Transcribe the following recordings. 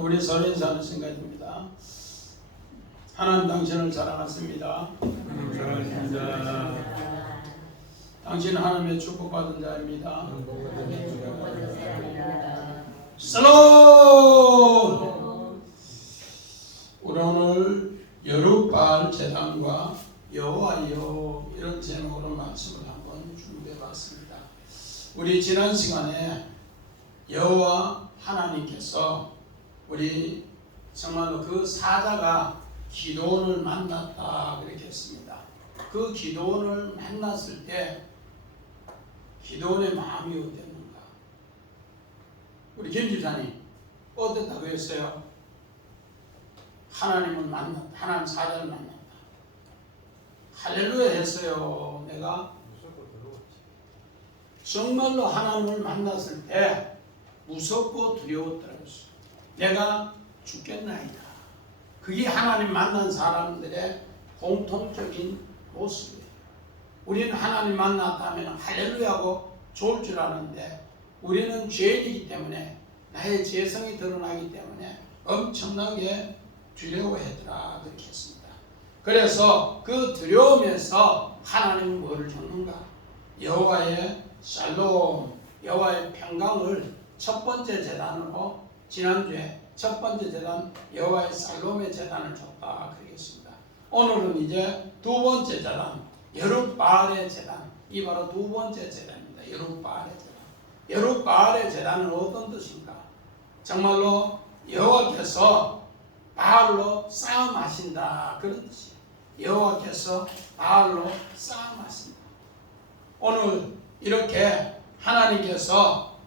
우리 서로 인사하는 생각입니다. 하나님 당신을 사랑하십니다. 당신은 하나님의 축복받은 자입니다. 슬롬! 우리 오늘 여룻바알 제단과 여호와여 이런 제목으로 말씀을 한번 준비해봤습니다. 우리 지난 시간에 여호와 하나님께서 우리 정말로 그 사자가 기드온을 만났다 그렇게 했습니다. 그 기드온을 만났을 때 기드온의 마음이 어땠는가? 우리 김 집사님 어땠다고 했어요? 하나님을 만났다. 하나님 사자를 만났다. 할렐루야 했어요. 내가 정말로 하나님을 만났을 때 무섭고 두려웠더라고요. 내가 죽겠나이다. 그게 하나님 만난 사람들의 공통적인 모습이에요. 우리는 하나님 만났다면 할렐루야하고 좋을 줄 아는데 우리는 죄이기 때문에 나의 죄성이 드러나기 때문에 엄청나게 두려워하더라 그렇게 했습니다. 그래서 그 두려움에서 하나님은 뭐를 줬는가? 여호와의 샬롬, 여호와의 평강을 첫 번째 제단으로 지난주에 첫 번째 제단 여호와의 샬롬의 제단을 줬다 그러겠습니다. 오늘은 이제 두 번째 제단 여룻바알의 제단, 이 바로 두 번째 제단입니다. 여룻바알의 제단. 여룻바알의 제단은 어떤 뜻인가? 정말로 여호와께서 바알로 싸움하신다 그런 뜻이에요. 여호와께서 바알로 싸움하신다. 오늘 이렇게 하나님께서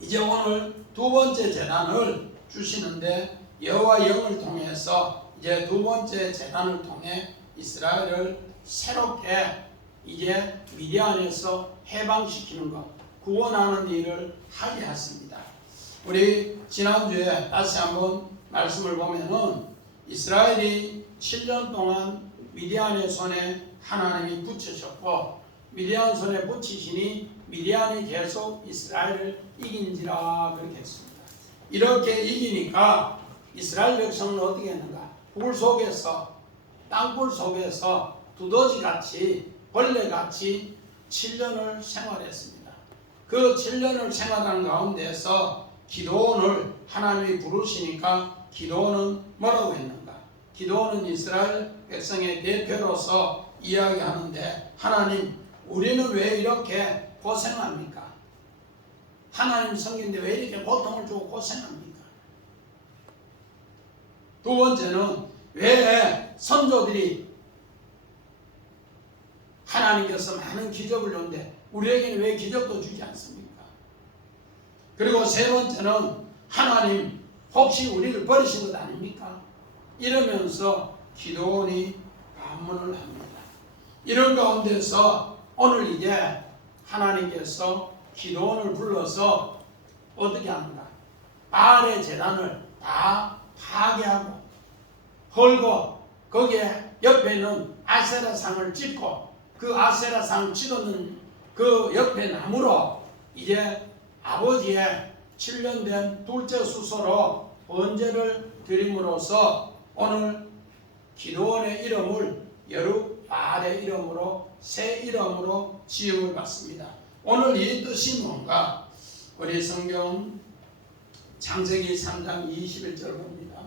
이제 오늘 두 번째 제단을 주시는데 여호와 영을 통해서 이제 두 번째 제단을 통해 이스라엘을 새롭게 이제 미디안에서 해방시키는 것, 구원하는 일을 하게 하십니다. 우리 지난주에 다시 한번 말씀을 보면은 이스라엘이 7년 동안 미디안의 손에 하나님이 붙이셨고 미디안 손에 붙이시니 미디안이 계속 이스라엘을 이긴지라 그렇게 했습니다. 이렇게 이기니까 이스라엘 백성은 어떻게 했는가? 굴 속에서 땅굴 속에서 두더지같이 벌레같이 7년을 생활했습니다. 그 7년을 생활하는 가운데서 기드온을 하나님이 부르시니까 기드온은 뭐라고 했는가? 기드온은 이스라엘 백성의 대표로서 이야기하는데 하나님 우리는 왜 이렇게 고생합니까? 하나님 섬기는데 왜 이렇게 고통을 주고 고생합니까? 두 번째는 왜 선조들이 하나님께서 많은 기적을 줬는데 우리에게는 왜 기적도 주지 않습니까? 그리고 세 번째는 하나님 혹시 우리를 버리신 것 아닙니까? 이러면서 기드온이 반문을 합니다. 이런 가운데서 오늘 이제 하나님께서 기드온을 불러서 어떻게 하는가? 바알의 제단을 다 파괴하고 헐고 거기에 옆에는 아세라상을 찍고 그 아세라상 찍었는 그 옆에 나무로 이제 아버지의 7년 된 둘째 수소로 번제를 드림으로써 오늘 기드온의 이름을 여룻바알의 이름으로 새 이름으로 지음을 받습니다. 오늘 이 뜻이 뭔가? 우리 성경 창세기 3장 21절 봅니다.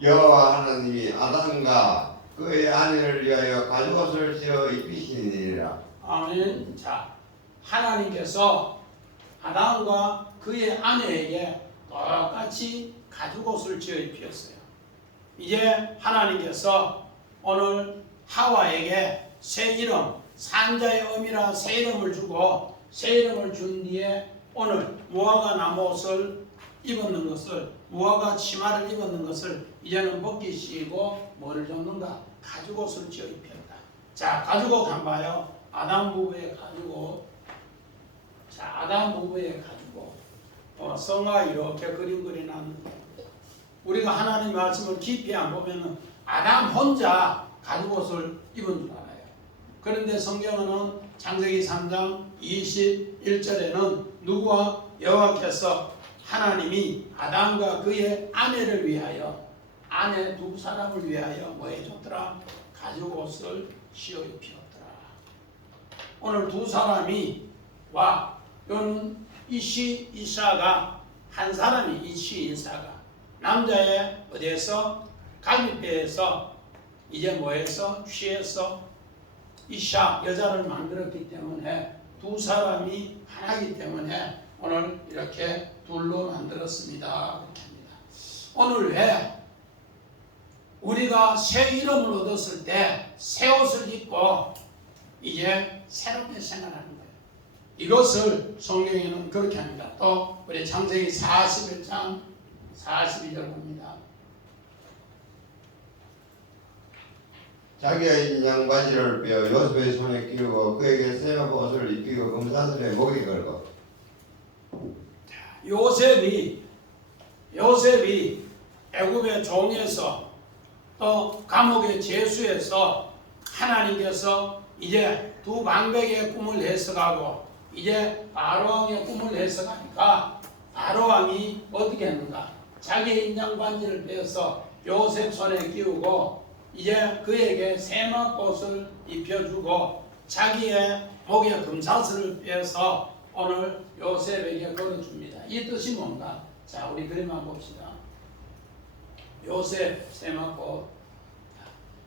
여호와 하나님이 아담과 그의 아내를 위하여 가죽옷을 지어 입히시니라. 아멘. 자, 하나님께서 아담과 그의 아내에게 똑같이 가죽옷을 지어 입히었어요. 이제 하나님께서 오늘 하와에게 새 이름, 산자의 의미라 새 이름을 주고 새 이름을 준 뒤에 오늘 무화과 나무 옷을 입었는 것을 무화과 치마를 입었는 것을 이제는 벗기시고 뭐를 줬는가? 가죽옷을 지어 입혔다. 자, 가죽옷 한번 봐요. 아담 부부의 가죽옷. 자, 아담 부부의 가죽옷. 성화 이렇게 그림 그려놨는데 우리가 하나님 말씀을 깊이 안 보면은 아담 혼자 가죽옷을 입은 줄 알아요. 그런데 성경은 창세기 3장 21절에는 누구와 여호와께서 하나님이 아담과 그의 아내를 위하여 아내 두 사람을 위하여 뭐 해줬더라? 가죽 옷을 씌워 입히었더라. 오늘 두 사람이 와 요는 이시 이사가 한 사람이 이시 이사가 남자의 어디에서 갈비뼈에서 이제 뭐해서 취해서 이샤 여자를 만들었기 때문에 두 사람이 하나이기 때문에 오늘 이렇게 둘로 만들었습니다. 그렇게 합니다. 오늘 왜 우리가 새 이름을 얻었을 때 새 옷을 입고 이제 새롭게 생활하는 거예요. 이것을 성경에는 그렇게 합니다. 또 우리 창세기 41장 42절 봅니다. 자기의 인양 바지를 빼어 요셉의 손에 끼우고 그에게 새 옷을 입히고 금사슬에 목에 걸고. 요셉이 애굽의 종에서 또 감옥의 죄수에서 하나님께서 이제 두 방백의 꿈을 해석하고 이제 바로왕의 꿈을 해석하니까 바로왕이 어떻게 했는가? 자기의 인양 반지를 빼서 요셉 손에 끼우고 이제 그에게 세마꽃을 입혀주고 자기의 목에 금사슬을 빼서 오늘 요셉에게 걸어줍니다. 이 뜻이 뭔가? 자, 우리 그림 한번 봅시다. 요셉 세마꽃.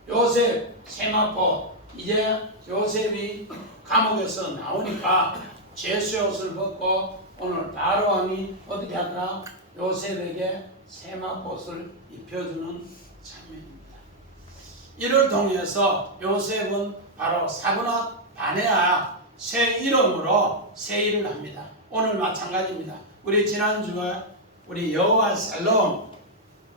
요셉 세마꽃. 이제 요셉이 감옥에서 나오니까 죄수의 옷을 벗고 오늘 바로왕이 어떻게 하더라? 요셉에게 세마꽃을 입혀주는 장면입니다. 이를 통해서 요셉은 바로 사브낫 바네아 새 이름으로 새 일을 합니다. 오늘 마찬가지입니다. 우리 지난주에 우리 여호와 샬롬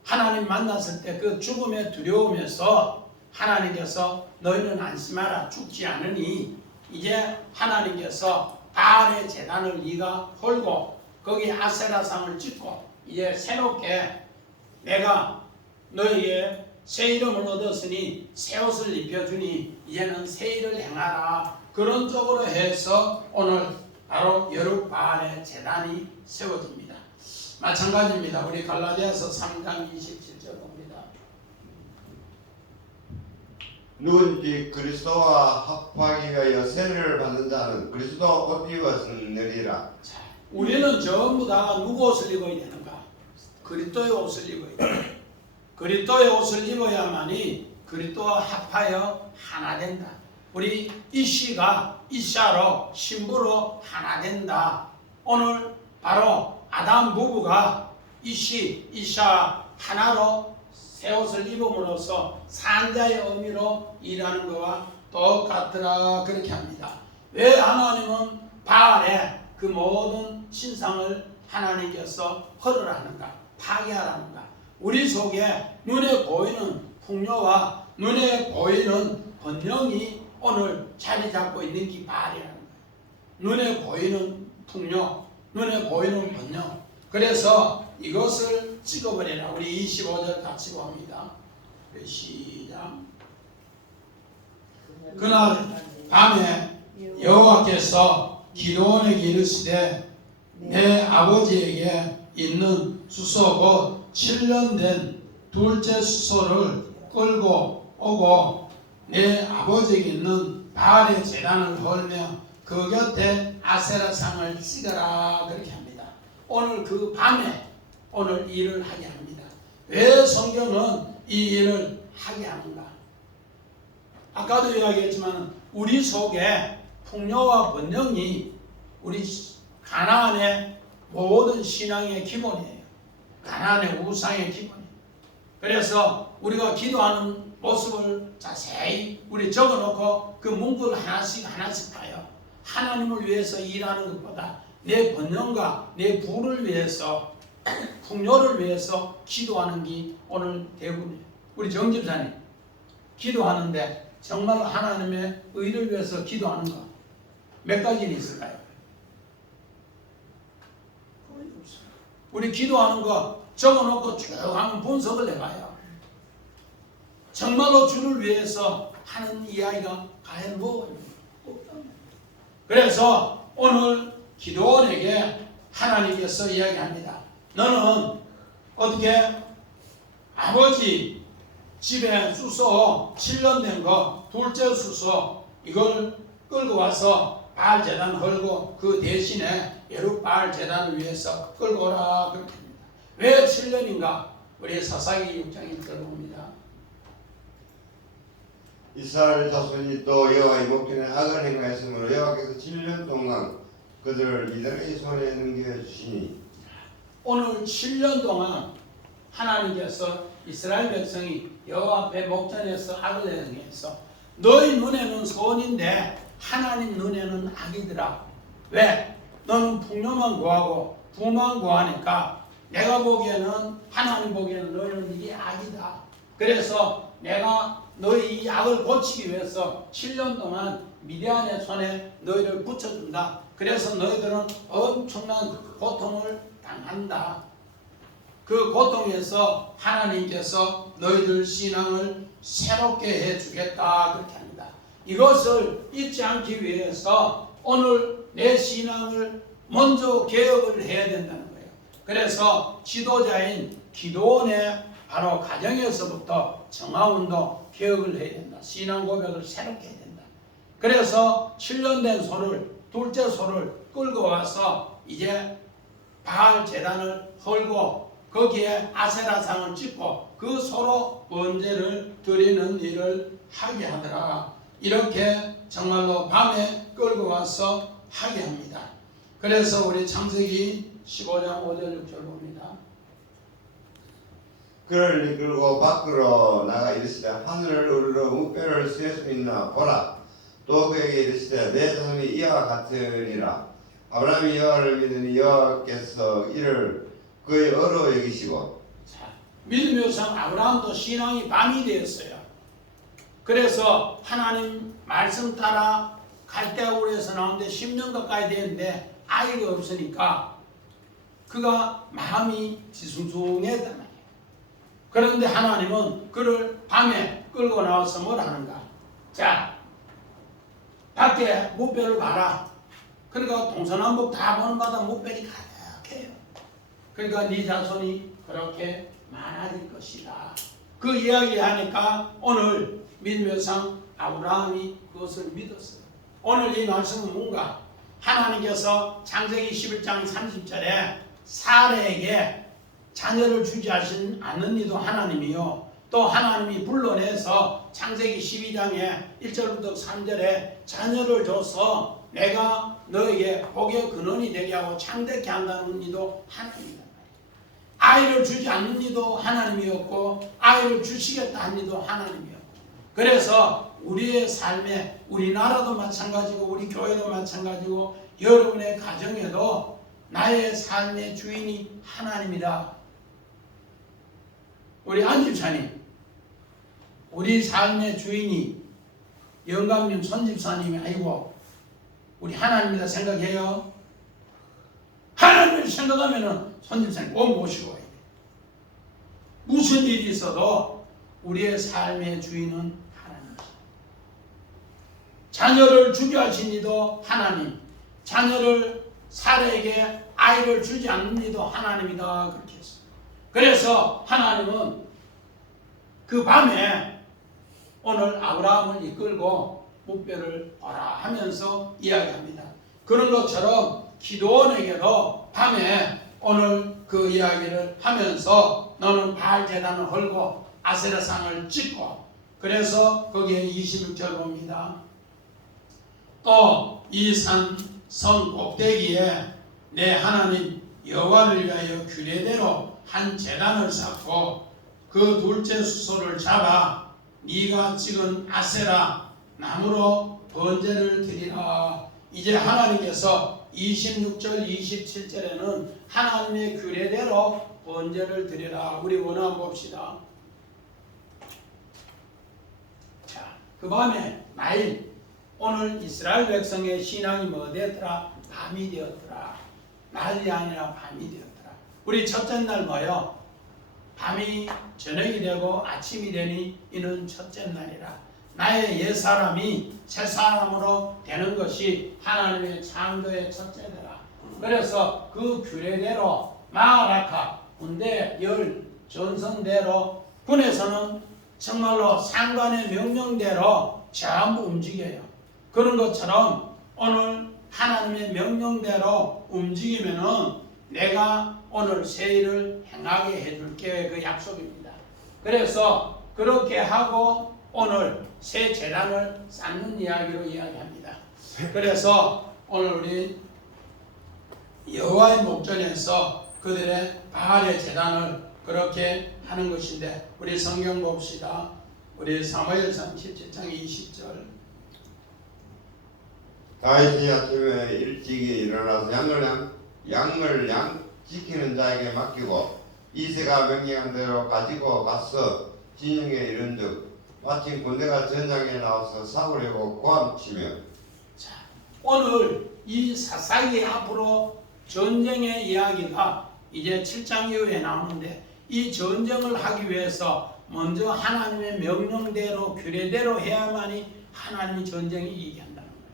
하나님 만났을 때 그 죽음의 두려움에서 하나님께서 너희는 안심하라 죽지 않으니 이제 하나님께서 바알의 제단을 네가 홀고 거기 아세라상을 짓고 이제 새롭게 내가 너희에게 새 이름을 얻었으니 새 옷을 입혀주니 이제는 새 일을 행하라. 그런 쪽으로 해서 오늘 바로 여룻바알의 제단이 세워집니다. 마찬가지입니다. 우리 갈라디아서 3장 27절 봅니다. 누군지 그리스도와 합하기 위하여 세례를 받는 자는 그리스도 옷 입었으리라. 우리는 전부 다 누구 옷을 입어야 되는가? 그리스도의 옷을 입어야 돼. 그리스도의 옷을 입어야만이 그리스도와 합하여 하나 된다. 우리 이시가 이샤로 신부로 하나 된다. 오늘 바로 아담 부부가 이시 이샤 하나로 새 옷을 입음으로써 산자의 의미로 일하는 것과 똑같더라. 그렇게 합니다. 왜 하나님은 바알의 그 모든 신상을 하나님께서 헐으라는가? 파괴하라는가? 우리 속에 눈에 보이는 풍요와 눈에 보이는 번영이 오늘 자리 잡고 있는 게 바알이라는 거예요. 눈에 보이는 풍요, 눈에 보이는 번영. 그래서 이것을 찍어버리라. 우리 25절 같이 봅니다. 시작. 그날 밤에 여호와께서 기드온에게 이르시되 내 아버지에게 있는 수소 곧 7년 된 둘째 수소를 끌고 오고 내 아버지에게 있는 바알의 제단을 헐며 그 곁에 아세라상을 찍어라. 그렇게 합니다. 오늘 그 밤에 오늘 이 일을 하게 합니다. 왜 성경은 이 일을 하게 하는가? 아까도 이야기했지만 우리 속에 풍요와 번영이 우리 가나안의 모든 신앙의 기본이에요. 가나안의 우상의 기본이에요. 그래서 우리가 기도하는 모습을 자세히 우리 적어놓고 그 문구를 하나씩 봐요. 하나님을 위해서 일하는 것보다 내 번영과 내 부를 위해서 풍요를 위해서 기도하는 게 오늘 대부분이에요. 우리 정집사님 기도하는데 정말 하나님의 의를 위해서 기도하는 거 몇 가지는 있을까요? 우리 기도하는 거 적어놓고 쭉 한번 분석을 해봐요. 정말로 주를 위해서 하는 이야기가 과연 뭐가 있는가? 그래서 오늘 기도원에게 하나님께서 이야기합니다. 너는 어떻게 아버지 집에 수소 7년 된 거 둘째 수소 이걸 끌고 와서 바알 제단 헐고 그 대신에 예룻바알 제단을 위해서 끌고 오라 그렇게 합니다. 왜 7년인가? 우리 사사기 6장에 들어봅니다. 이스라엘 자손이 또 여호와의 목전에 악을 행하였으므로 여호와께서 7년 동안 그들을 이들의 손에 넘겨주시니 오늘 7년 동안 하나님께서 이스라엘 백성이 여호와 앞에 목전에서 악을 행해서 너희 눈에는 선인데 하나님 눈에는 악이더라. 왜? 너는 풍요만 구하고 부만 구하니까 내가 보기에는 하나님 보기에는 너희는 이게 악이다. 그래서 내가 너희 이 악을 고치기 위해서 7년 동안 미디안의 손에 너희를 붙여준다. 그래서 너희들은 엄청난 고통을 당한다. 그 고통에서 하나님께서 너희들 신앙을 새롭게 해주겠다 그렇게 합니다. 이것을 잊지 않기 위해서 오늘 내 신앙을 먼저 개혁을 해야 된다는 거예요. 그래서 지도자인 기도원의 바로 가정에서부터 정화운동 개혁을 해야 된다. 신앙 고백을 새롭게 해야 된다. 그래서 7년 된 소를 둘째 소를 끌고 와서 이제 바알 제단을 헐고 거기에 아세라상을 찍고 그 소로 번제를 드리는 일을 하게 하더라. 이렇게 정말로 밤에 끌고 와서 하게 합니다. 그래서 우리 창세기 15장 5절 6절 봅니다. 그를 이끌고 밖으로 나가 이르시되 하늘을 우러러 무뼈를 쓸 수 있나 보라. 또 그에게 이르시되 내 자손이 이와 같으리라. 아브라함이 여호와를 믿으니 여호와께서 이를 그의 어로 여기시고. 자, 믿음의 상 아브라함도 신앙이 밤이 되었어요. 그래서 하나님 말씀 따라 갈대아우르에서 나오는데 10년 가까이 됐는데 아이가 없으니까 그가 마음이 뒤숭숭했단 말이에요. 그런데 하나님은 그를 밤에 끌고 나와서 뭘 하는가? 자, 밖에 무뼈를 봐라. 그러니까 동서남북 다 보는 마다 무뼈이 가득해요. 그러니까 네 자손이 그렇게 많아질 것이다. 그 이야기 하니까 오늘 믿음의 상 아브라함이 그것을 믿었어요. 오늘 이 말씀은 뭔가? 하나님께서 창세기 11장 30절에 사레에게 자녀를 주지 않는 이도 하나님이요. 또 하나님이 불러내서 창세기 12장에 1절부터 3절에 자녀를 줘서 내가 너에게 복의 근원이 되게 하고 창대케 한다는 이도 하나님이다. 아이를 주지 않는 이도 하나님이었고 아이를 주시겠다 한 이도 하나님이었고 그래서 우리의 삶에 우리나라도 마찬가지고 우리 교회도 마찬가지고 여러분의 가정에도 나의 삶의 주인이 하나님이다. 우리 안집사님 우리 삶의 주인이 영감님 손집사님이 아니고 우리 하나님이다 생각해요. 하나님을 생각하면 손집사님 꼭 모시고 와야 돼. 무슨 일이 있어도 우리의 삶의 주인은 하나님이다. 자녀를 주게 하신 이도 하나님, 자녀를 사례에게 아이를 주지 않는 이도 하나님이다 그렇게 했어요. 그래서 하나님은 그 밤에 오늘 아브라함을 이끌고 무뼈를 봐라 하면서 이야기합니다. 그런 것처럼 기도원에게도 밤에 오늘 그 이야기를 하면서 너는 바알 제단을 헐고 아세라상을 찍고 그래서 거기에 26절 봅니다. 또 이 성 꼭대기에 내 하나님 여호와를 위하여 규례대로 한 제단을 쌓고 그 둘째 수소를 잡아 네가 찍은 아세라 나무로 번제를 드리라. 이제 하나님께서 26절 27절에는 하나님의 규례대로 번제를 드리라. 우리 원화 봅시다. 자, 그 밤에 나일 오늘 이스라엘 백성의 신앙이 뭐 되었더라? 밤이 되었더라. 낮이 아니라 밤이 되었더라. 우리 첫째 날 뭐요? 밤이 저녁이 되고 아침이 되니 이는 첫째 날이라. 나의 옛사람이 새사람으로 되는 것이 하나님의 창조의 첫째더라. 그래서 그 규례대로 마라카 군대 열 전선대로 군에서는 정말로 상관의 명령대로 전부 움직여요. 그런 것처럼 오늘 하나님의 명령대로 움직이면은 내가 오늘 새 일을 행하게 해줄게, 그 약속입니다. 그래서 그렇게 하고 오늘 새 제단을 쌓는 이야기로 이야기합니다. 그래서 오늘 우리 여호와의 목전에서 그들의 바알의 제단을 그렇게 하는 것인데, 우리 성경 봅시다. 우리 사무엘상 17장 20절. 다윗이 아침에 일찍이 일어나서 양을 지키는 자에게 맡기고 이새가 명령한 대로 가지고 가서 진영에 이른즉 마침 군대가 전장에 나와서 싸우려고 고함치며. 자, 오늘 이 사사기 앞으로 전쟁의 이야기가 이제 7장 이후에 나오는데, 이 전쟁을 하기 위해서 먼저 하나님의 명령대로 규례대로 해야만이 하나님이 전쟁에 이기게 한다는 거예요.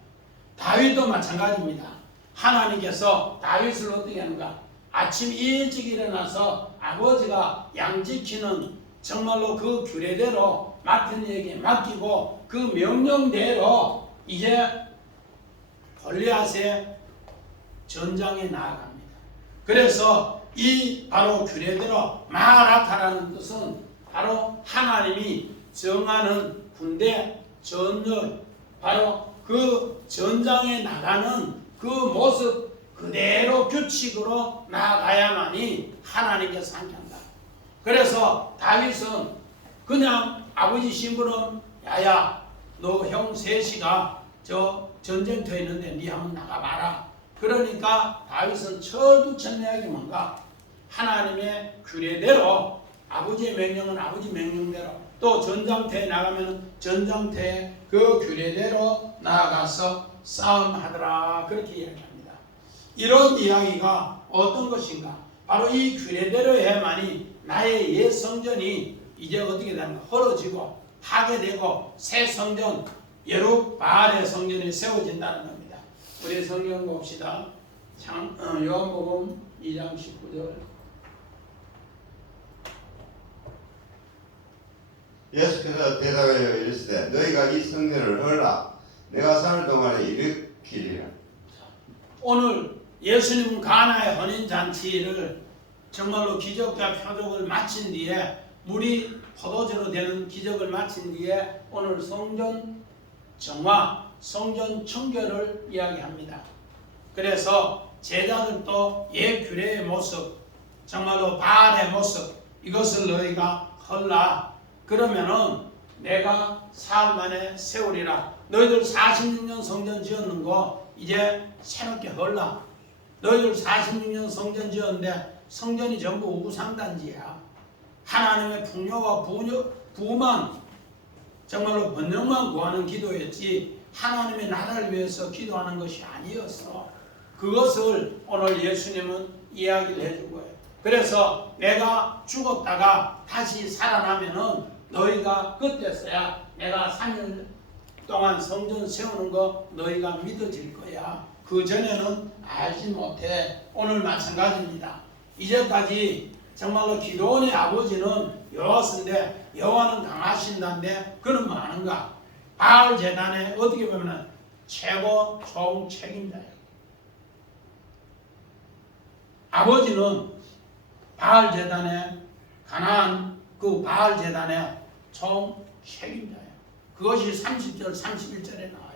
다윗도 마찬가지입니다. 하나님께서 다윗을 어떻게 하는가? 아침 일찍 일어나서 아버지가 양 지키는 정말로 그 규례대로 맡은 이에게 맡기고 그 명령대로 이제 골리앗의 전장에 나아갑니다. 그래서 이 바로 규례대로 마라카라는 뜻은 바로 하나님이 정하는 군대 전열, 바로 그 전장에 나가는 그 모습 그대로 규칙으로 나아가야만이 하나님께서 함께한다. 그래서 다윗은 그냥 아버지 심부름, 야야 너 형 셋이가 저 전쟁터에 있는데 니 한번 나가봐라. 그러니까 다윗은 철두철미하게 뭔가 하나님의 규례대로, 아버지의 명령은 아버지 명령대로, 또 전장터에 나가면 전장터에 그 규례대로 나아가서 싸움하더라, 그렇게 이야기합니다. 이런 이야기가 어떤 것인가? 바로 이 규례대로 해야만이 나의 옛 성전이 이제 어떻게 되는가? 헐어지고 파괴되고 새 성전, 예루바알의 성전이 세워진다는 겁니다. 우리 성경 봅시다. 요한복음 2장 19절. 예수께서 대답하여 이르시되 너희가 이 성전을 헐라 내가 사는 동안에 일으키리라. 오늘 예수님 가나의 혼인잔치를 정말로 기적과 표적을 마친 뒤에, 물이 포도주로 되는 기적을 마친 뒤에 오늘 성전 정화, 성전 청결을 이야기합니다. 그래서 제자들도 옛 규례의 모습, 정말로 바알의 모습, 이것을 너희가 헐라. 그러면은 내가 사흘 만에 세우리라. 너희들 46년 성전 지었는 거 이제 새롭게 헐라. 너희들 46년 성전 지었는데 성전이 전부 우상단지야. 하나님의 풍요와 부만 정말로 번영만 구하는 기도였지 하나님의 나라를 위해서 기도하는 것이 아니었어. 그것을 오늘 예수님은 이야기를 해준 거예요. 그래서 내가 죽었다가 다시 살아나면은 너희가 그때서야 내가 3일 동안 성전 세우는 거 너희가 믿어질 거야. 그 전에는 알지 못해. 오늘 마찬가지입니다. 이제까지 정말로 기도원의 아버지는 여호와신데 여호와는 강하신다는데 그는 뭐 아는가? 바알 제단에 어떻게 보면 최고 총 책임자예요. 아버지는 바알 제단에 가나안 그 바알 제단의 총 책임자예요. 그것이 30절 31절에 나와요.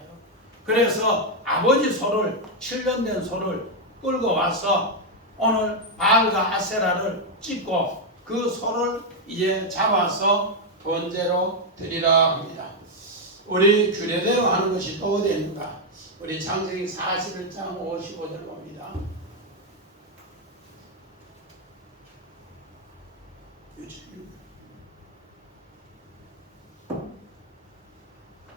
그래서 아버지 소를 7년 된 소를 끌고 와서 오늘 바알과 아세라를 찍고 그 소를 이제 잡아서 번제로 드리라 합니다. 우리 규례대로 하는 것이 또 어디 있는가? 우리 창세기 41장 55절 봅니다.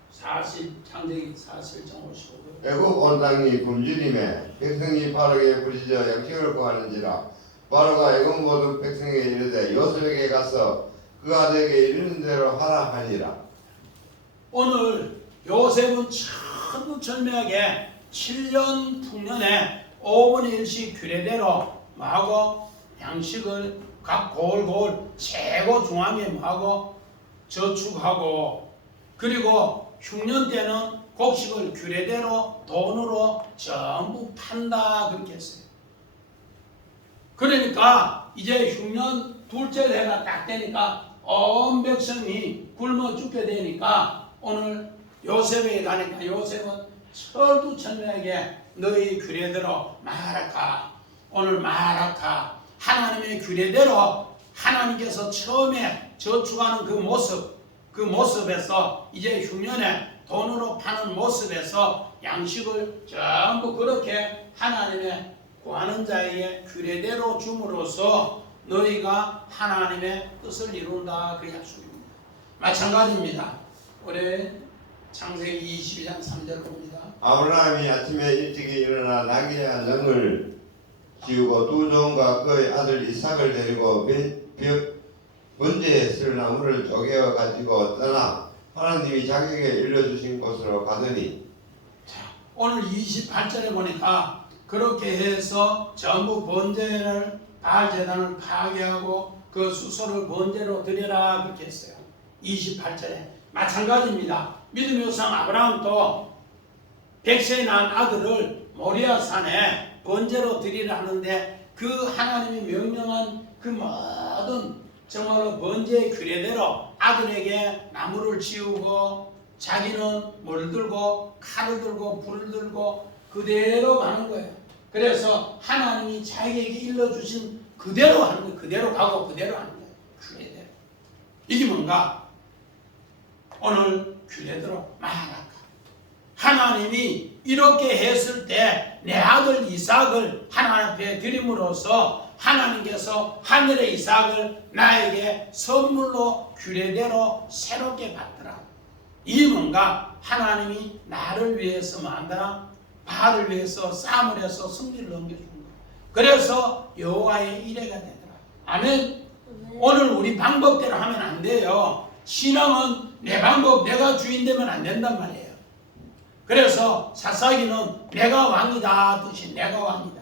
40 창세기 41장 55절. 애국 온 땅이 굶주림에 백성이 바로에게 부르짖어 양식을 구하는지라. 바로가 애국 모든 백성에게 이르되 요셉에게 가서 그 아들에게 이르는 대로 하라 하니라. 오늘 요셉은 천부철미하게 7년 풍년에 5분의 1씩 규례대로 뭐하고 양식을 각 골골 최고 중앙에 뭐하고 저축하고, 그리고 흉년 때는 곡식을 규례대로 돈으로 전부 판다 그렇게 했어요. 그러니까 이제 흉년 둘째 해가 딱 되니까 온 백성이 굶어 죽게 되니까 오늘 요셉에 가니까 요셉은 철두철미하게 너희 규례대로 말할까, 오늘 말할까, 하나님의 규례대로 하나님께서 처음에 저축하는 그 모습에서 이제 흉년에 돈으로 파는 모습에서 양식을 전부 그렇게 하나님의 구하는 자에게 규례대로 줌으로써 너희가 하나님의 뜻을 이룬다 그 약속입니다. 마찬가지입니다. 올해 창세기 22장 3절 봅니다. 아브라함이 아침에 일찍이 일어나 나귀와 능을 지우고 두 종과 그의 아들 이삭을 데리고 번제에 쓸 나무를 쪼개어 가지고 떠나 하나님이 자기에게 일러주신 곳으로 가더니, 자, 오늘 28절에 보니까 그렇게 해서 전부 번제를 바알 제단을 파괴하고 그 수소를 번제로 드려라 그렇게 했어요. 28절에 마찬가지입니다. 믿음의 조상 아브라함도 백세에 낳은 아들을 모리아 산에 번제로 드리라 하는데 그 하나님이 명령한 그 모든 정말로 번제의 규례대로 아들에게 나무를 지우고 자기는 뭘 들고 칼을 들고 불을 들고 그대로 가는 거예요. 그래서 하나님이 자기에게 일러주신 그대로 하는 거예요. 그대로 가고 그대로 하는 거예요. 규례대로. 이게 뭔가? 오늘 규례대로 말할까. 하나님이 이렇게 했을 때 내 아들 이삭을 하나님 앞에 드림으로써 하나님께서 하늘의 이삭을 나에게 선물로 규례대로 새롭게 받더라. 이 뭔가? 하나님이 나를 위해서 만드나 바알을 위해서 싸움을 해서 승리를 넘겨준 거예요. 그래서 여호와의 이레가 되더라. 아멘. 오늘 우리 방법대로 하면 안 돼요. 신앙은 내 방법, 내가 주인 되면 안 된단 말이에요. 그래서 사사기는 내가 왕이다 뜻이 내가 왕이다.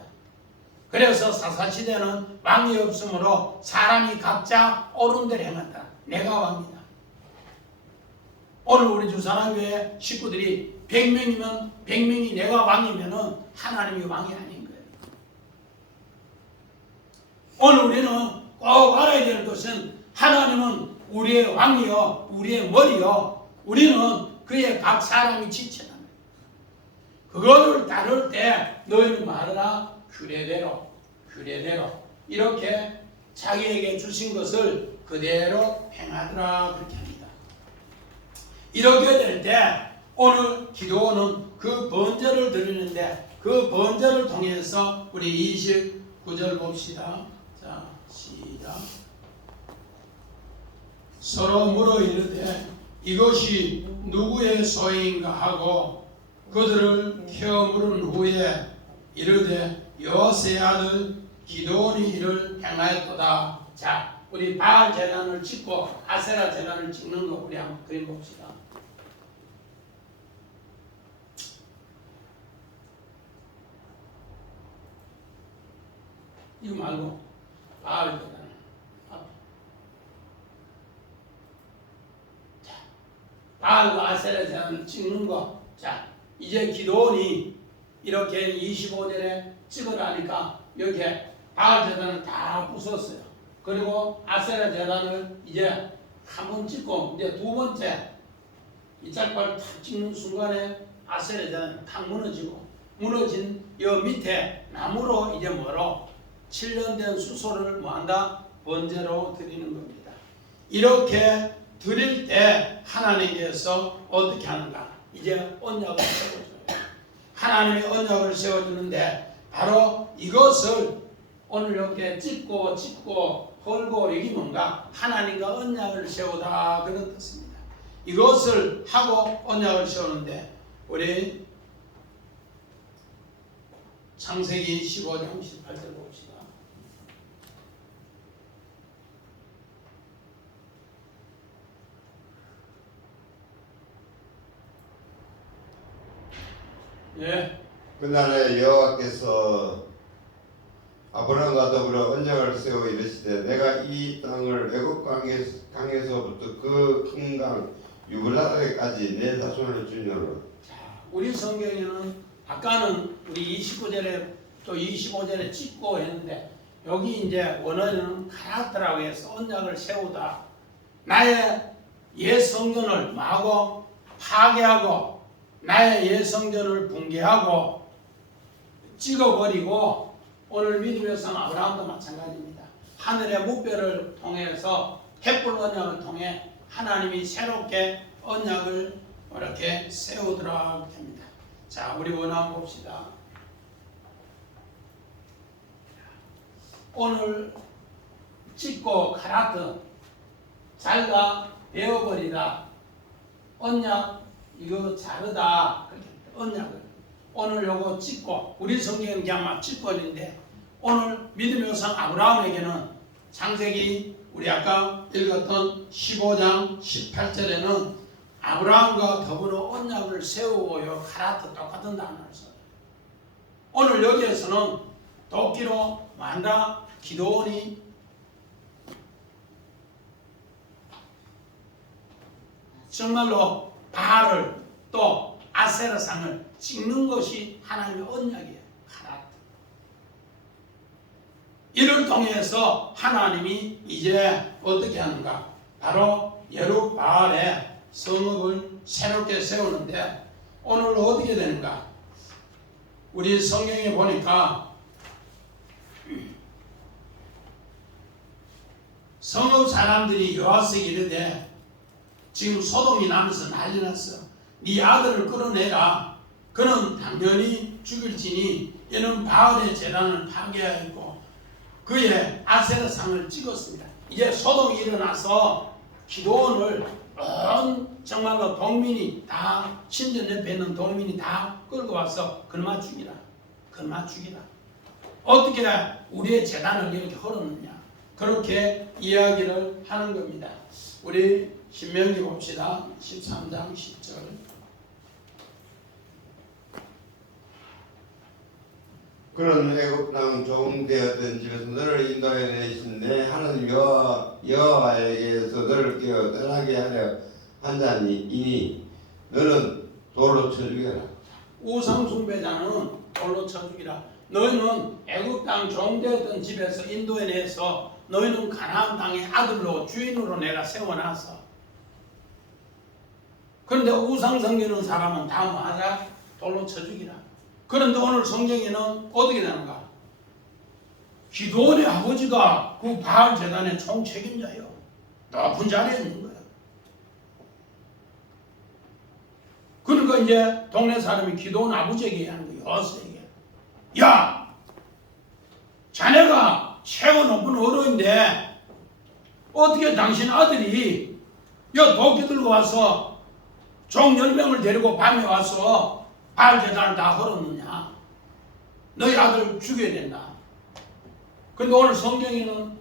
그래서 사사시대는 왕이 없으므로 사람이 각자 옳은 대로 행한다. 내가 왕이다. 오늘 우리 주산학교의 식구들이 100명이면 100명이 내가 왕이면은 하나님이 왕이 아닌 거예요. 오늘 우리는 꼭 알아야 될 것은 하나님은 우리의 왕이요, 우리의 머리요, 우리는 그의 각 사람이 지체다. 그거를 다룰 때 너희는 말하라 규례대로 이렇게 자기에게 주신 것을 그대로 행하더라 그렇게 합니다. 이렇게 될 때 오늘 기도는 그 번제를 드리는데 그 번제를 통해서 우리 29절 봅시다. 자, 시작. 서로 물어 이르되 이것이 누구의 소인가 하고 그들을 캐어 물은 후에 이르되 여호세의 아들 기드온이 이를 행하였도다. 자, 우리 바알 제단을 짓고 아세라 제단을 찍는 거 우리 한번 그림 봅시다. 이거 말고 바알 제단. 자, 바알과 아세라 제단을 찍는 거. 자, 이제 기드온이 이렇게 25절에 찍으라니까 여기에 바알 제단을 다 부쉈어요. 그리고 아세라 제단을 이제 한 번 찍고 이제 두 번째 이 짝발 탁 찍는 순간에 아세라 제단이 탁 무너진 여 밑에 나무로 이제 뭐로 7년 된 수소를 뭐한다? 번제로 드리는 겁니다. 이렇게 드릴 때 하나님께서 어떻게 하는가? 이제 언약을 세워줘요. 하나님의 언약을 세워주는데 바로 이것을 오늘 이렇게 찢고 헐고 이게 뭔가? 하나님과 언약을 세우다 그런 뜻입니다. 이것을 하고 언약을 세우는데 우리 창세기 15장 18절 봅시다. 예. 그날에 여호와께서 아브라함과 더불어 언약을 세워 이르시되 내가 이 땅을 애굽 강에서부터 그 큰 강 유브라데까지 내 자손을 주니라. 우리 성경에는 아까는 우리 29절에 또 25절에 찍고 했는데 여기 이제 원어는 가라트라고 해서 언약을 세우다. 나의 옛 성전을 마구 파괴하고 나의 옛 성전을 붕괴하고 찍어버리고 오늘 믿음의 성 아브라함도 마찬가지입니다. 하늘의 묵배를 통해서 햇불 언약을 통해 하나님이 새롭게 언약을 이렇게 세우더라 합니다. 자, 우리 원어 봅시다. 오늘 찍고 가라트 잘가 베어버리다 언약 이거 자르다 언약을 오늘 요거 찍고 우리 성경은 그냥 막 찍고인데 오늘 믿음의 성 아브라함에게는 창세기 우리 아까 읽었던 15장 18절에는 아브라함과 더불어 언약을 세우고요 가라트 똑같은 단어를 써요. 오늘 여기에서는 도끼로 만다 기도원이 정말로 바알을 또 아세라상을 찍는 것이 하나님의 언약이에요. 가라트. 이를 통해서 하나님이 이제 어떻게 하는가? 바로 예루바알의 성읍을 새롭게 세우는데 오늘 어떻게 되는가? 우리 성경에 보니까 성읍 사람들이 여호와께 이르되 지금 소돔이 나면서 난리 났어. 네 아들을 끌어내라. 그는 당연히 죽일지니 이는 바알의 제단을 파괴하였고 그의 아세라상을 찍었습니다. 이제 소돔이 일어나서 기도원을 온 정말로 동민이 다 신전 옆에 있는 동민이 다 끌고 와서 그놈아 죽이라. 그놈아 죽이라. 어떻게 우리의 제단을 이렇게 헐었느냐. 그렇게 이야기를 하는 겁니다. 우리 신명기 봅시다. 13장 10절. 그는 애굽 땅 종되었던 집에서 너를 인도해 내신 내 하나님 여호와에게서 너를 깨어 떠나게 하려 한 자니 너는 돌로 쳐 죽여라. 우상 숭배자는 돌로 쳐 죽이라. 너희는 애굽 땅 종되었던 집에서 인도해 내서 너희는 가나안 땅의 아들로 주인으로 내가 세워놨어. 그런데 우상 섬기는 사람은 다 뭐하라? 돌로 쳐 죽이라. 그런데 오늘 성경에는 어떻게 되는가? 기도원의 아버지가 그 바알 제단의 총책임자예요. 높은 자리에 있는 거예요. 그러니까 이제 동네 사람이 기도원 아버지에게 얘기하는 거예요. 여호와에게. 야! 자네가 최고 높은 어른인데 어떻게 당신 아들이 도끼 들고 와서 종 10명을 데리고 밤에 와서 바알 제단을 다 헐었느냐. 너희 아들을 죽여야 된다. 근데 오늘 성경에는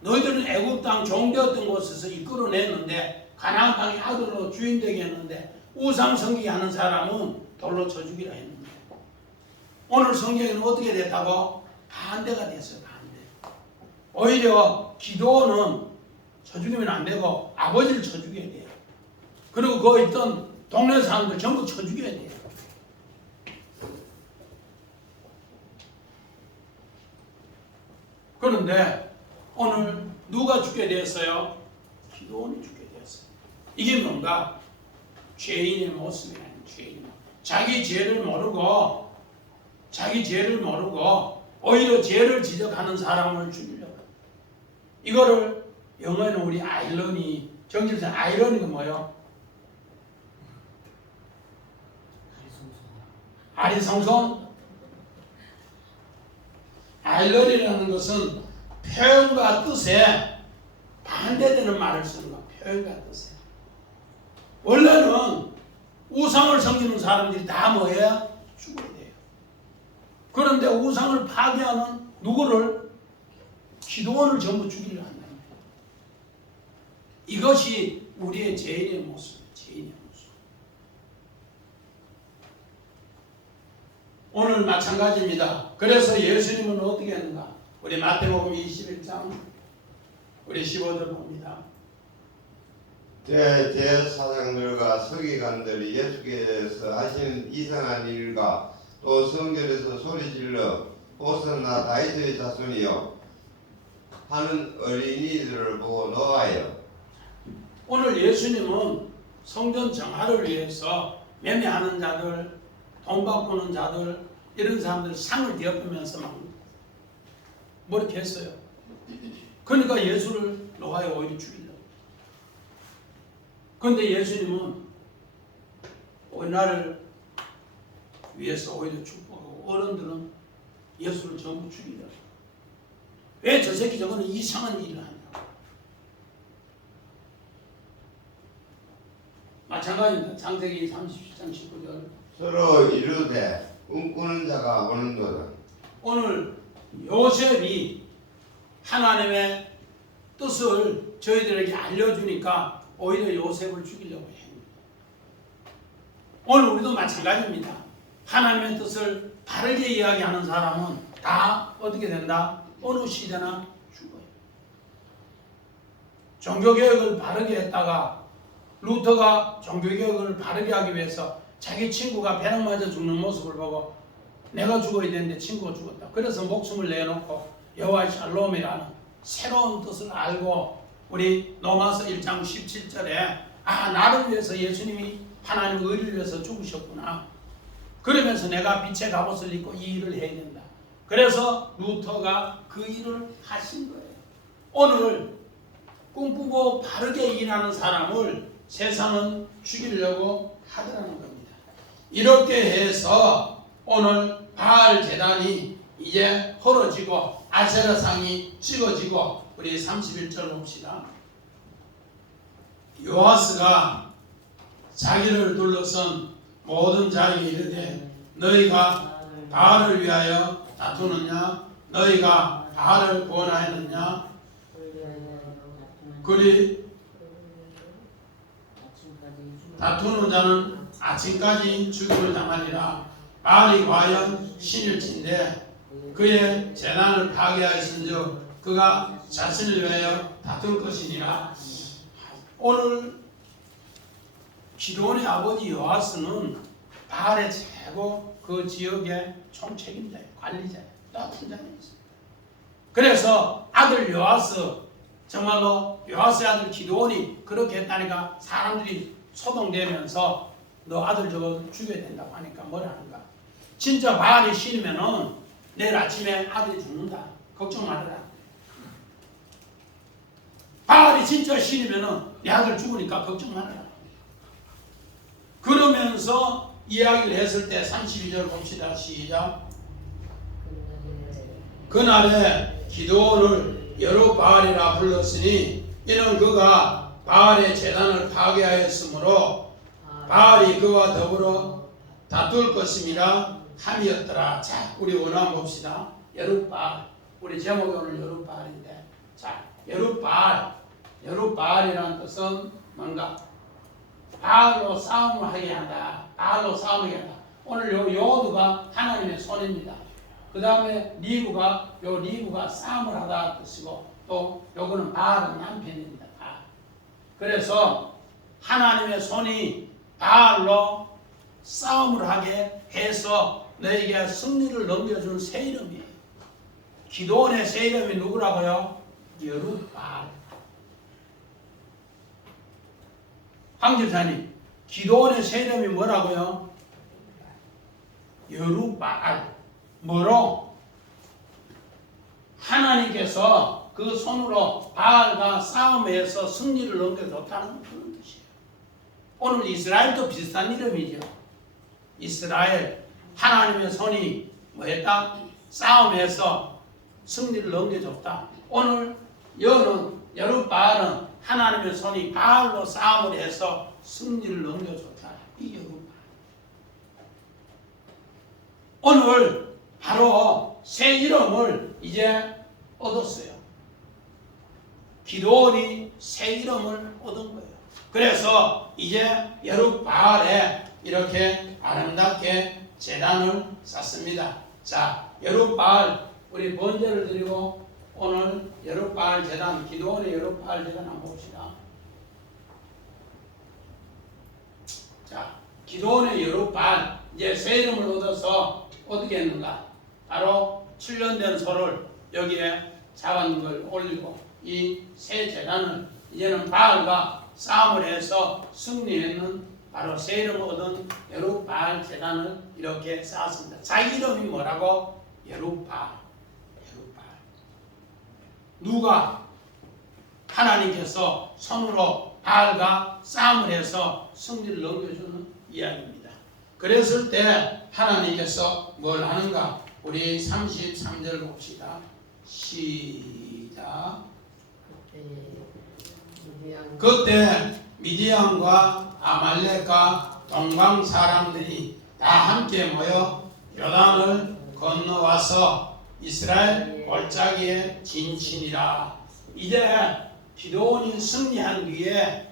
너희들은 애굽 땅 종되었던 곳에서 이끌어냈는데 가나안 땅의 아들로 주인 되게 했는데 우상 섬기게 하는 사람은 돌로 쳐 죽이라 했는데 오늘 성경에는 어떻게 됐다고? 반대가 됐어요. 반대. 오히려 기도는 쳐 죽이면 안 되고 아버지를 쳐 죽여야 돼요. 그리고 거기 있던 동네 사람들 전부 쳐 죽여야 돼요. 그런데 오늘 누가 죽게 되었어요? 기도원이 죽게 되었어요. 이게 뭔가? 죄인의 모습이 아닌 죄인의 모습. 자기 죄를 모르고 오히려 죄를 지적하는 사람을 죽이려고. 이거를 영어에는 우리 아이러니, 정신상 아이러니가 뭐예요? 아리송송? 아이러니라는 것은 표현과 뜻에 반대되는 말을 쓰는 거야. 표현과 뜻에. 원래는 우상을 섬기는 사람들이 다 뭐예요? 죽어야 돼요. 그런데 우상을 파괴하는 누구를? 기도원을 전부 죽이려 한다는 거예요. 이것이 우리의 죄인의 모습이에요. 죄인의 모습. 오늘 마찬가지입니다. 그래서 예수님은 어떻게 했는가? 우리 마태복음 21장 우리 15절 봅니다. 대제사장들과 서기관들이 예수께서 하신 이상한 일과 또 성전에서 소리질러 호산나 다윗의 자손이여 하는 어린이들을 보고 노하여. 오늘 예수님은 성전 정화를 위해서 매매하는 자들, 돈 바꾸는 자들, 이런 사람들 상을 뒤엎으면서 막 이렇게 했어요. 그러니까 예수를 노하여 오히려 죽이려고. 그런데 예수님은 나를 위해서 오히려 축복하고, 어른들은 예수를 전부 죽이려고. 왜 저 새끼 저거는 이상한 일을 하냐. 마찬가지입니다. 창세기 37장 19절. 서로 이르되 꿈꾸는 자가 오는도다. 오늘 요셉이 하나님의 뜻을 저희들에게 알려주니까 오히려 요셉을 죽이려고 해요. 오늘 우리도 마찬가지입니다. 하나님의 뜻을 다르게 이야기하는 사람은 다 어떻게 된다? 어느 시대나 죽어요. 종교개혁을 바르게 했다가 루터가 종교개혁을 바르게 하기 위해서 자기 친구가 배낭 맞아 죽는 모습을 보고 내가 죽어야 되는데 친구가 죽었다. 그래서 목숨을 내놓고 여호와의 샬롬이라는 새로운 뜻을 알고 우리 로마서 1장 17절에 나를 위해서 예수님이 하나님 의를 위해서 죽으셨구나. 그러면서 내가 빛의 갑옷을 입고 이 일을 해야 된다. 그래서 루터가 그 일을 하신 거예요. 오늘 꿈꾸고 바르게 일하는 사람을 세상은 죽이려고 하더라는 겁니다. 이렇게 해서 오늘 바알 제단이 이제 헐어지고 아세라상이 찍어지고 우리 31절 봅시다. 요아스가 자기를 둘러선 모든 자에게 이르되 너희가 바알을 위하여 다투느냐? 너희가 바알을 구원하였느냐? 그리 다투는 자는 아침까지 죽임을 당하리라. 바알이 과연 신일진데 그의 재난을 파괴하였은즉 그가 자신을 위하여 다툴 것이니라. 오늘 기드온의 아버지 요아스는 바알의 최고 그 지역의 총책임자예요. 관리자예요. 높은 자리에 있습니다. 그래서 아들 요아스, 정말로 요아스의 아들 기드온이 그렇게 했다니까 사람들이 소동되면서 너 아들 저거 죽여야 된다고 하니까 뭐라 하는가? 진짜 바알이 신이면은 내일 아침에 아들이 죽는다. 걱정 말아라. 바알이 진짜 신이면은 내 아들 죽으니까 걱정 말아라. 그러면서 이야기를 했을 때 32절 봅시다. 시작. 그날에 기드온을 여룻바알이라 불렀으니 이는 그가 바알의 제단을 파괴하였으므로 바알이 그와 더불어 다툴 것임이라 함이었더라. 자, 우리 원어만 봅시다. 여룻바알. 우리 제목이 오늘 여룻바알인데, 자, 여룻바알이라는 뜻은 뭔가? 바알로 싸움을 하게 한다. 바알로 싸움을 하게 한다. 오늘 요두가 하나님의 손입니다. 그 다음에 리브가 싸움을 하다 뜻이고, 또 요거는 바알은 남편입니다. 바알. 그래서 하나님의 손이 바알로 싸움을 하게 해서 너에게 승리를 넘겨주는 새 이름이에요. 기드온의 새 이름이 누구라고요? 여룻바알. 황집사님, 기드온의 새 이름이 뭐라고요? 여룻바알. 뭐로? 하나님께서 그 손으로 바알과 싸움에서 승리를 넘겨줬다는 그런 뜻이에요. 오늘 이스라엘도 비슷한 이름이죠. 이스라엘, 하나님의 손이 뭐했다? 싸움에서 승리를 넘겨줬다. 오늘 여룻바알은 하나님의 손이 바알로 싸움을 해서 승리를 넘겨줬다. 이 여룻바알. 오늘 바로 새 이름을 이제 얻었어요. 기드온이 새 이름을 얻은 거예요. 그래서 이제 여룻바알에 이렇게 아름답게 제단을 쌓습니다. 자, 여룻바알 우리 번제를 드리고 오늘 여룻바알 제단, 기도원의 여룻바알 제단 한번 봅시다. 자, 기도원의 여룻바알 이제 새 이름을 얻어서 어떻게 했는가? 바로 7년 된 소를 여기에 작은 걸 올리고 이 새 제단을 이제는 바알과 싸움을 해서 승리했는 바로 새 이름을 얻은 여룻바알 제단을 이렇게 쌓았습니다. 자기 이름이 뭐라고? 여룻바알. 누가? 하나님께서 손으로 바알과 싸움을 해서 승리를 넘겨주는 이야기입니다. 그랬을 때 하나님께서 뭘 하는가? 우리 33절 봅시다. 시작. 그때 미디안과 아말렉과 동방 사람들이 다 함께 모여 요단을 건너와서 이스라엘 골짜기에 진친이라. 이제 기도원이 승리한 뒤에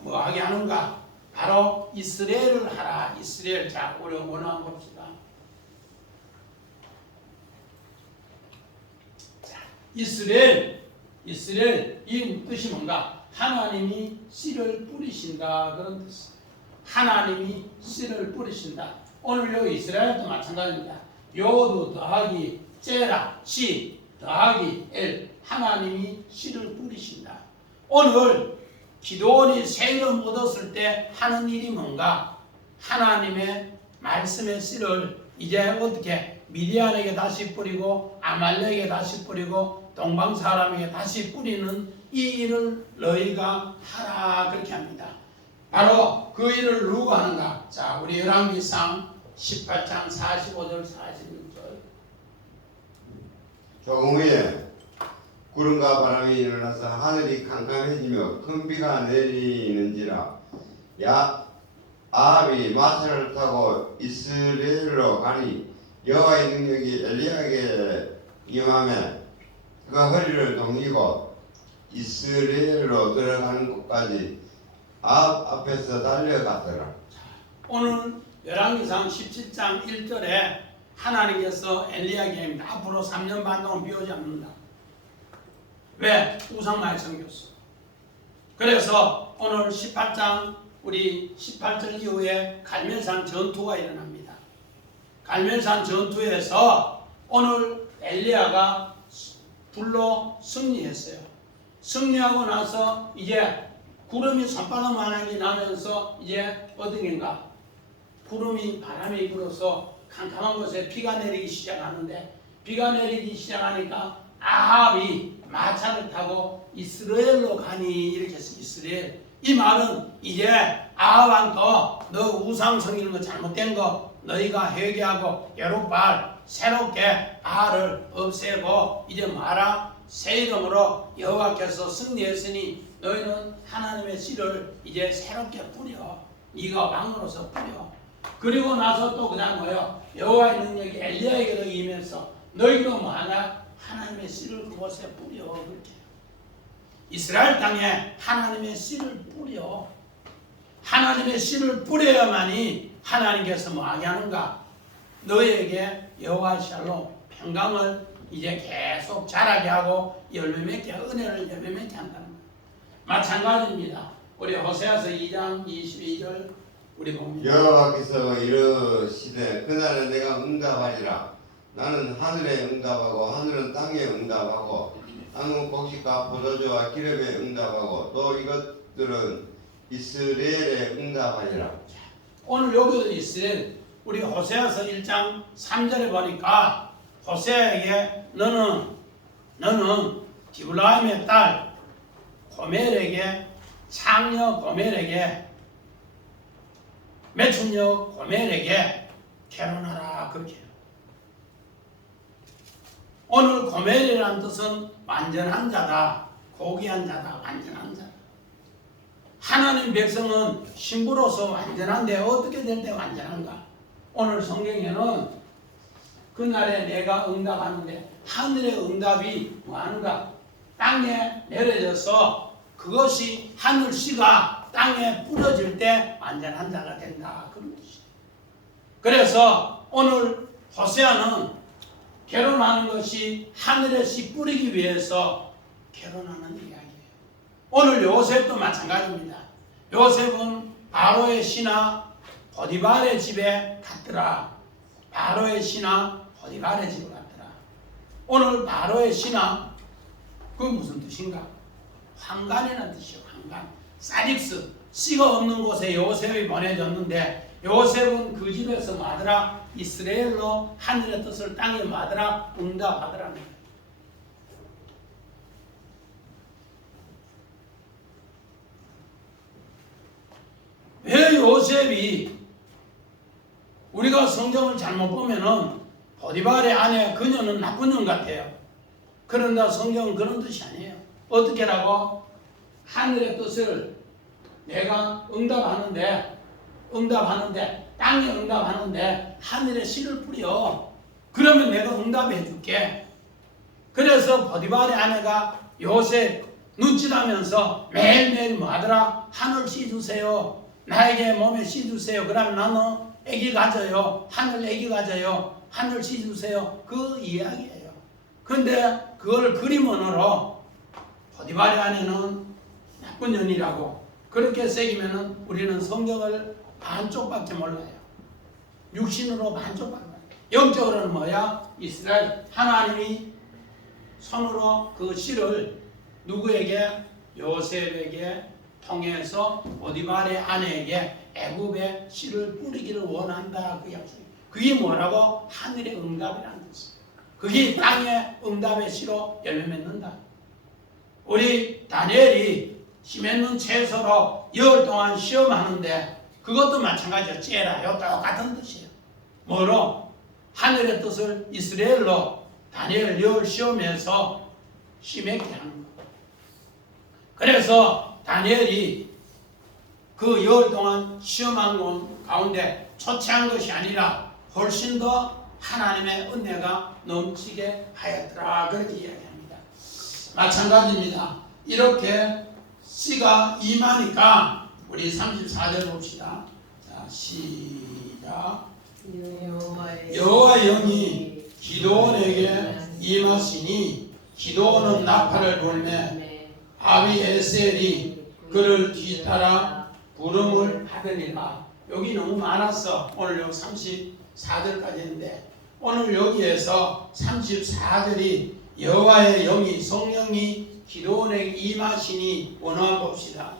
뭐 하게 하는가? 바로 이스라엘을 하라. 이스라엘. 자, 우리 원어 봅시다. 자, 이스라엘 이 뜻이 뭔가? 하나님이 씨를 뿌리신다 그런 뜻이에요. 하나님이 씨를 뿌리신다. 오늘 여기 이스라엘도 마찬가지입니다. 요도 더하기 째라 씨 더하기 엘 하나님이 씨를 뿌리신다. 오늘 기도원이 새 이름 얻었을 때 하는 일이 뭔가? 하나님의 말씀의 씨를 이제 어떻게 미디안에게 다시 뿌리고 아말렉에게 다시 뿌리고 동방 사람에게 다시 뿌리는 이 일을 너희가 하라 그렇게 합니다. 바로 그 일을 누가 하는가? 자, 우리 열왕기상 18장 45절 46절. 조금 후에 구름과 바람이 일어나서 하늘이 캄캄해지며 큰 비가 내리는지라. 아합이 마차를 타고 이스라엘로 가니 여호와의 능력이 엘리야에게 임하며 그가 허리를 동이고 이스라엘로 들어가는 곳까지 아합 앞에서 달려갔더라. 오늘 열왕기상 17장 1절에 하나님께서 엘리야에게 앞으로 3년 반 동안 비 오지 않는다. 왜? 우상마에 섬겼어. 그래서 오늘 18장 우리 18절 이후에 갈멜산 전투가 일어납니다. 갈멜산 전투에서 오늘 엘리야가 불로 승리했어요. 승리하고 나서 이제 구름이 손바닥만하게 나면서 이제 어딘가 구름이 바람이 불어서 캄캄한 곳에 비가 내리기 시작하는데 비가 내리기 시작하니까 아합이 마차를 타고 이스라엘로 가니 이렇게 해서 이스라엘. 이 말은 이제 아합한테 너 우상 섬기는 거 잘못된 거 너희가 회개하고 여룻바알 새롭게 바알을 없애고 이제 마라 새 이름으로 여호와께서 승리했으니 너희는 하나님의 씨를 이제 새롭게 뿌려. 네가 왕으로서 뿌려. 그리고 나서 또 그다음 뭐예요? 여호와의 능력이 엘리야에게도 임해서 너희도 뭐하나? 하나님의 씨를 그곳에 뿌려. 그렇게 이스라엘 땅에 하나님의 씨를 뿌려. 하나님의 씨를 뿌려야만이 하나님께서 뭐하게 하는가? 너희에게 여호와 샬롬 평강을 이제 계속 자라게 하고 열매 맺게 은혜를 열매 맺게 한다는 거예요. 마찬가지입니다. 우리 호세아서 2장 22절 우리 봅니다. 여호와께서 이르시되 그날에 내가 응답하리라. 나는 하늘에 응답하고 하늘은 땅에 응답하고 땅은 곡식과 포도주와 기름에 응답하고 또 이것들은 이스라엘에 응답하리라. 오늘 여기도 이스라엘 우리 호세아서 1장 3절에 보니까 호세아에게 너는 디블라임의 딸 고멜에게 창녀 고멜에게 매춘녀 고멜에게 결혼하라 그렇게 해요. 오늘 고멜이라는 뜻은 완전한 자다, 고귀한 자다, 완전한 자다. 하나님 백성은 신부로서 완전한데 어떻게 될 때 완전한가? 오늘 성경에는 그날에 내가 응답하는데 하늘의 응답이 뭐하는가? 땅에 내려져서 그것이 하늘씨가 땅에 뿌려질 때 완전한 자가 된다. 그런 뜻이에요. 그래서 오늘 호세아는 결혼하는 것이 하늘의 씨 뿌리기 위해서 결혼하는 이야기예요. 오늘 요셉도 마찬가지입니다. 요셉은 바로의 신하 보디발의 집에 갔더라. 바로의 신하 보디발의 집에 갔더라. 오늘 바로의 신하 그건 무슨 뜻인가? 황간이라는 뜻이에요. 황간. 사딕스 씨가 없는 곳에 요셉이 보내졌는데 요셉은 그 집에서 뭐하더라? 이스라엘로 하늘의 뜻을 땅에 뭐하더라? 응답하더라는 거예요. 왜 요셉이 우리가 성경을 잘못 보면은 보디발의 아내 그녀는 나쁜 년 같아요. 그런데 성경은 그런 뜻이 아니에요. 어떻게라고? 하늘의 뜻을 내가 응답하는데 땅에 응답하는데 하늘에 씨를 뿌려. 그러면 내가 응답해 줄게. 그래서 보디발의 아내가 요셉 눈짓하면서 매일매일 뭐하더라? 하늘 씨 주세요. 나에게 몸에 씨 주세요. 그러면 나는 애기 가져요. 하늘 애기 가져요. 하늘 씨 주세요. 그 이야기예요. 근데 그걸 그림원으로 보디발의 아내는 나쁜 년이라고 그렇게 새기면은 우리는 성경을 반쪽밖에 몰라요. 육신으로 반쪽밖에 몰라요. 영적으로는 뭐야? 이스라엘 하나님이 손으로 그 씨를 누구에게? 요셉에게 통해서 보디발의 아내에게 애굽의 씨를 뿌리기를 원한다. 그 약속. 그게 뭐라고? 하늘의 응답이라는 뜻이에요. 그게 땅의 응답의 씨로 열매 맺는다. 우리 다니엘이 씨 맺는 채소로 열 동안 시험하는데 그것도 마찬가지야. 째라요. 똑같은 뜻이에요. 뭐로? 하늘의 뜻을 이스라엘로 다니엘 열 시험해서 씨 맺게 하는 거예요. 그래서 다니엘이 그 열 동안 시험한 것 가운데 초췌한 것이 아니라 훨씬 더 하나님의 은혜가 넘치게 하였더라. 그렇게 이야기합니다. 마찬가지입니다. 이렇게 씨가 임하니까 우리 34절 봅시다. 자, 시작. 여호와의 영이 기드온에게 임하시니 기드온은 나팔을 불매 아비에셀이 그를 뒤따라 부름을 받으니라. 여기 너무 많았어. 오늘 여기 34절까지 했는데 오늘 여기에서 34절이 여호와의 영이 성령이 기드온에게 임하시니 원어만 봅시다.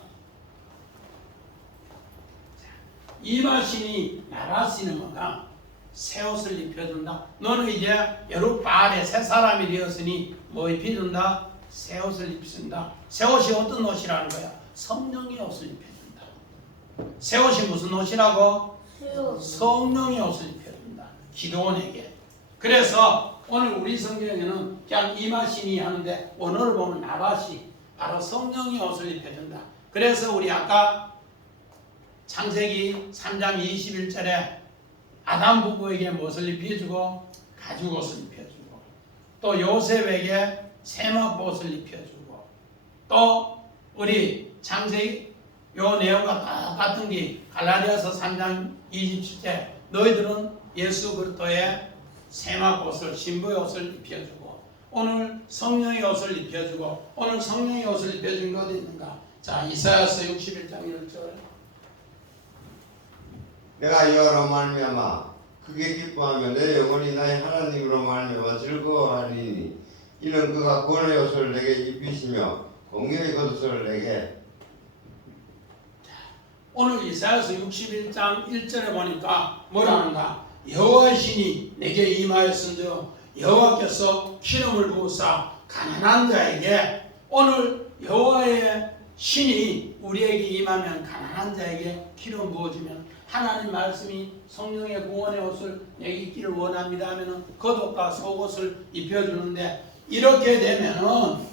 임하시니 나라시는 뭐가? 새 옷을 입혀준다. 너는 이제 여룻바알의 새 사람이 되었으니 뭐 입혀준다? 새 옷을 입힌다. 새 옷이 어떤 옷이라는 거야? 성령의 옷을 입혀준다. 새 옷이 무슨 옷이라고? 성령의 옷을 입혀준다. 기드온에게. 그래서 오늘 우리 성경에는 그냥 임하시니 하는데 원어를 보면 나바시 바로 성령의 옷을 입혀준다. 그래서 우리 아까 창세기 3장 21절에 아담 부부에게 무엇을 입혀주고? 가죽옷을 입혀주고 또 요셉에게 세마포옷을 입혀주고 또 우리 창세기 요 내용과 똑같은 게 갈라디아서 3장 27절 너희들은 예수 그리스도의 세마포옷을 신부의 옷을 입혀주고 오늘 성령의 옷을 입혀주고 오늘 성령의 옷을 입혀준 게 어디 있는가? 자 이사야서 61장 1절 내가 여호와로 말미암아 크게 기뻐하며 내 영혼이 나의 하나님으로 말미암아 즐거워하리니 이는 그가 구원의 옷을 내게 입히시며 공의의 겉옷을 내게. 오늘 이사야서 61장 1절에 보니까 뭐라는가? 여호와의 신이 내게 임하였은즉 여호와께서 기름을 부으사 가난한 자에게 오늘 여호와의 신이 우리에게 임하면 가난한 자에게 기름 부어주면 하나님 말씀이 성령의 구원의 옷을 내게 입기를 원합니다 하면은 겉옷과 속옷을 입혀주는데 이렇게 되면은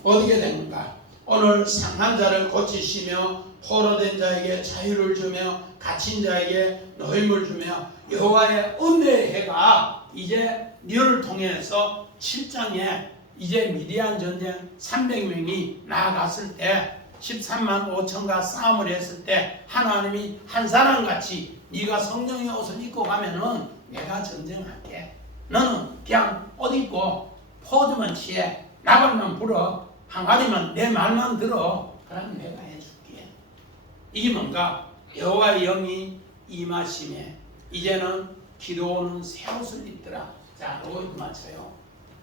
어떻게 되는가? 오늘 상한 자를 고치시며 포로된 자에게 자유를 주며 갇힌 자에게 노임을 주며 여호와의 은혜의 해가 이제 너를 통해서 7장에 이제 미디안 전쟁 300명이 나아갔을 때 13만 5천과 싸움을 했을 때 하나님이 한 사람같이 네가 성령의 옷을 입고 가면은 내가 전쟁할게. 너는 그냥 옷 입고 포즈만 취해. 나발만 불어. 항아리만 내 말만 들어. 그럼 내가 해줄게. 이게 뭔가 여호와의 영이 임하심에 이제는 기도원은 새 옷을 입더라. 자, 이거 맞춰요.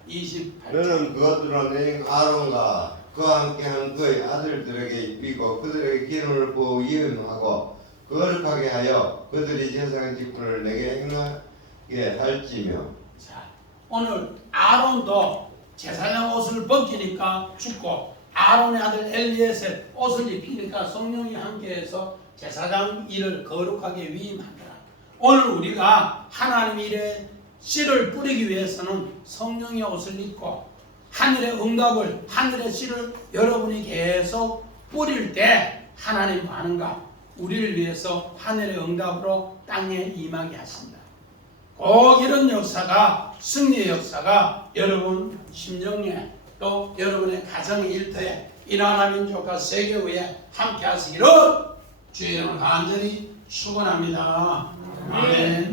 28절. 너는 그것으로 내 아론과 그와 함께한 그의 아들들에게 입히고 그들에게 기름을 부어 이음하고 거룩하게 하여 그들이 제사장 직분을 내게 행하게 할지며. 자, 오늘 아론도 제사장 옷을 벗기니까 죽고 아론의 아들 엘리에셀 옷을 입히니까 성령이 함께해서 제사장 일을 거룩하게 위임하더라. 오늘 우리가 하나님 일에 씨를 뿌리기 위해서는 성령의 옷을 입고 하늘의 응답을, 하늘의 씨를 여러분이 계속 뿌릴 때 하나님 하는가? 우리를 위해서 하늘의 응답으로 땅에 임하게 하신다. 꼭 이런 역사가, 승리의 역사가 여러분 심정에 또 여러분의 가정의 일터에 이 나라 민족과 세계 위에 함께 하시기를 주의 이름으로 간절히 축원합니다. 아멘.